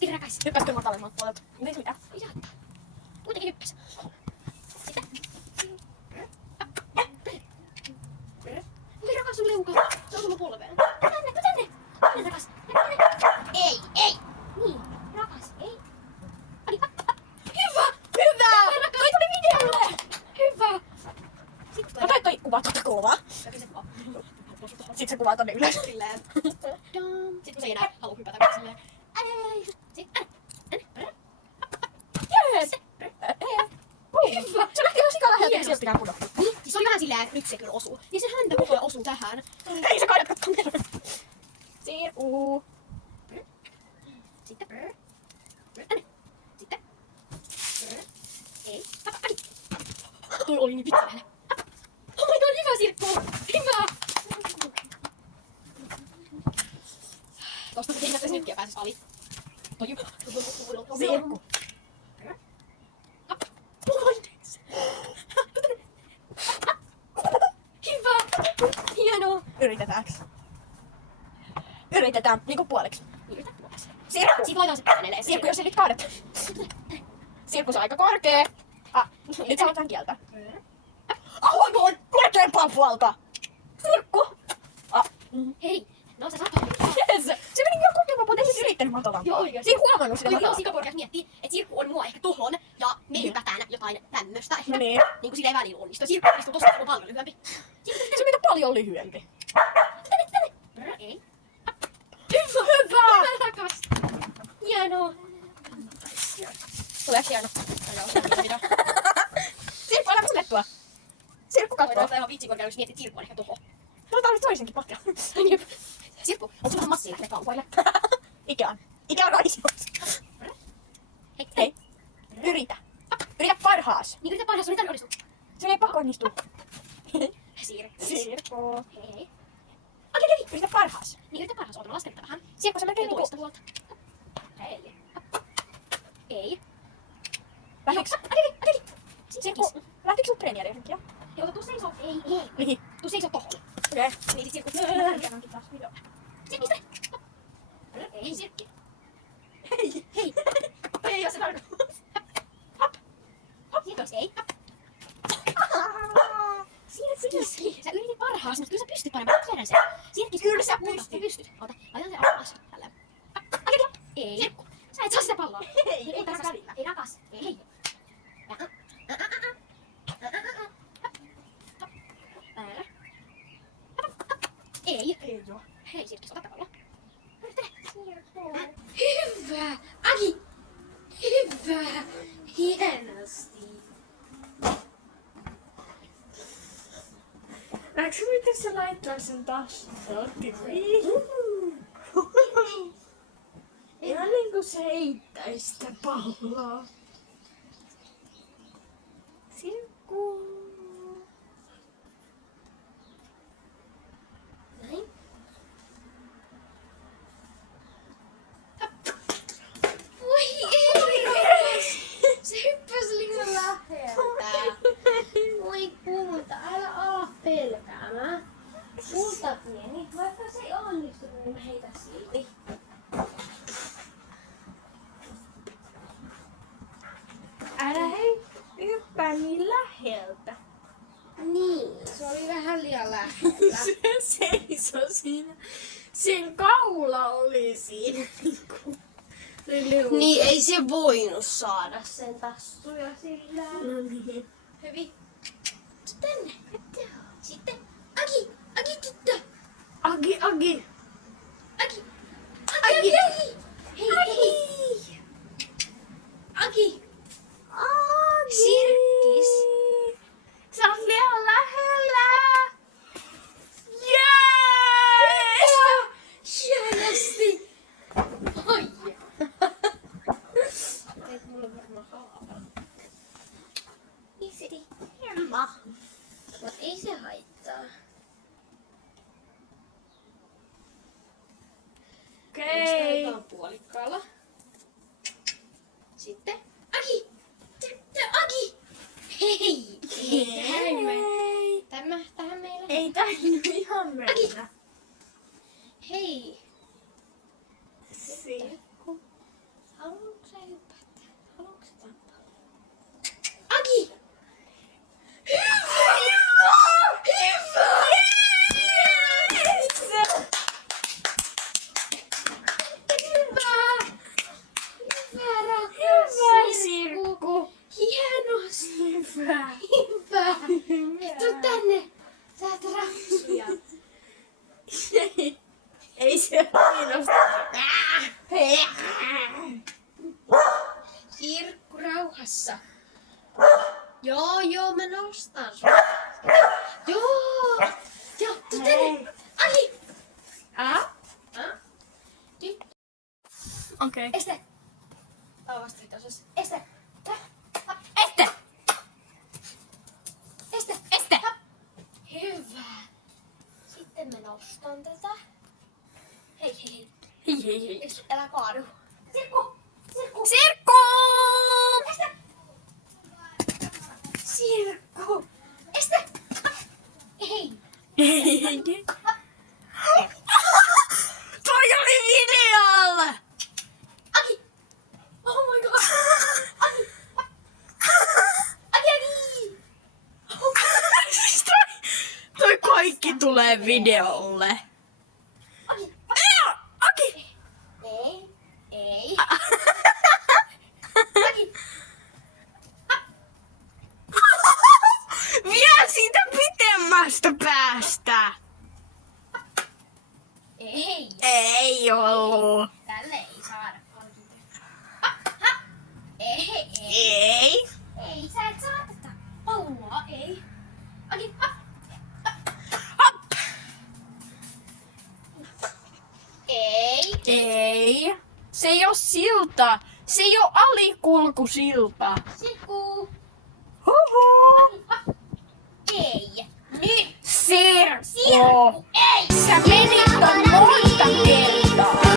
Hienosti rakas. Hyppäskö matalemmat puolelta? Ei mitään. Ei saa. Kuitenkin hyppäs. Sitten. Oi rakas sun leuka. Se on tullut polveen. Tänne. Tänne rakas. Tänne. Ei. Niin. Rakas. Ei. Hyvä. Toi tuli videolle. Hyvä. Sitten Ota toi kuva tuota kovaa. Sit sä kuvaat tonne ylös. silleen. Sitten kun se ei enää halua hypätä, kun silleen. Sitten. Jees! Hyvä! Se lähti ihan sikaläheltä, ja sieltäkään pudottu. Niin, siis se oli vähän silleen, että nyt se kyllä osuu. Niin sen häntä koko ajan osuu tähän. Ei sä kaidat kameran. Sirku. Sitten. Tänne. Sitten. Ei. Ai. Toi oli niin vitsainen. Oh my god, hyvä Sirkku! Hyvä! Tosta kun tehdään tässä nytkin ja pääsis ali. Toi hyvä. Sirku. Hyvä! Hienoa! Yritetäänkö? Yritetään niinku puoliksi. Yritä puolesta. Sirku! Siitä laitetaan se äänelle. Sirku, jos sä nyt kaadat. Sirku, se on aika korkee. Nyt sä aloitan kieltä. Oh, voi korkeampaa puolta! Sirkku! Hei, no sä saat Yes! Se meni ihan korkeampaa puolta, ei se yrittänyt matalampaa. Joo, oikeesti. Se ei huomannut sitä Joo, matalaa. sikakorkeat miettii, että Sirkku on mua ehkä tohon ja me hypätään jotain tämmöstä. No niin. Niinku silleen välillä onnistu. Sirkku onnistuu tossa paljon lyhyempi. Se mitä paljon lyhyempi. Tänne. Ei. Hyvä! Hyvä rakas. Hienoa. Tuleeko hieno? Sirkku, älä tunne tuo. Sirkku Voi kattoo. näyttää ihan vitsikorkealla, jos miettii, että Sirkku on ehkä tohon. No tarvitset toisenkin patjan. Sirkku, onko sulla vähän massia lähteä kaupoille? Ikään. Ikään raisioksi. Hei. Yritä. Yritä parhaas. Niin yritä parhaassa, yritä onnistu. Se ei pakko onnistu. Sirkku. Sirkku. Hei. Okei, yritä parhaas. Niin yritä parhaassa, oota mä lasken tätä vähän. Sirkku, sä melkein Ja niinku... toista puolta. Hei. Ei. Lähtiks? Sirkku, lähtikö sun treeniä johonkin? Hei, ota tuu seisoo. Ei. Mihin? Tuu seisoo tohon. Okei. Niin sit Sirkku. Sirkki, ei Sirkki. Hei. Hei. Ei oo se tarkoitus. Sirkki, ei. Sirkki. Sä yritit parhaas, mutta kyllä sä pystyt paremmin. Mä tiedän sen. Sirkki, Kyllä sä Sä pystyt. Ota, laita se alas. Tällä. Ei. Sirkku. Sä et saa sitä palloa. Ei rakas. välillä. Ei rakas. Ei. Ei. Ei oo. Hei Sirkki, ota pallo. Hyvä. Aki. Hyvä. Hienosti. Näetkö miten se laittaa sen tassun? Se otti ihan niinku se heittäis sitä palloa. Sirkku. Näin. Voi ei. Se hyppäsi liian läheltä. Voi kulta, älä ala pelkäämään. Kulta pieni, vaikka se ei onnistu, niin mä heitän silti. Älä hyppää niin läheltä. Niin, se oli vähän liian lähellä. Se seisoi siinä. Sen kaula oli siinä. Niin ei se voinut saada sen tassuja sillä. No niin. Hyvin. Tänne. Sitten. Aki. Aki tyttö. Agi. Aki. Aki. Hei. Hei. Aki. Sirkkis. Sä oot liian lähellä. Jees! Hienosti. Oi. Teit mulle varmaan haava. Isidi. Hieno. Mut ei se haittaa. Okei. Otetaan puolikkaalla. Sitten. Ei se kiinnosta. Sirkku rauhassa. Joo, mä nostan sun. Joo, tuu tänne. Ali. Nyt. Okei. Este. Tää on vasta tosessa. Este. Este! Este. Hyvä. Sitten mä nostan tätä. Hei. Hei. Älä kaadu. Sirkku. Sirkku! Este. Sirkku. Este. Ei. Toi oli videolla! Aki. Oh my god. Aki. Siis toi kaikki tulee videolle. Aki. Aki! Ei. Aki. Vielä siitä pitemmästä päästä. Ei. Ei oo. Tälle ei saada. Ei. Ei. Ei, sä et saa tätä palloa. Ei. Aki. Hop. Ei. Ei. Se ei oo silta. Se ei oo alikulkusilta. Sirkku. Huhu. Ei. Nyt. Sirkku. Sirkku. Ei. Sä menit ton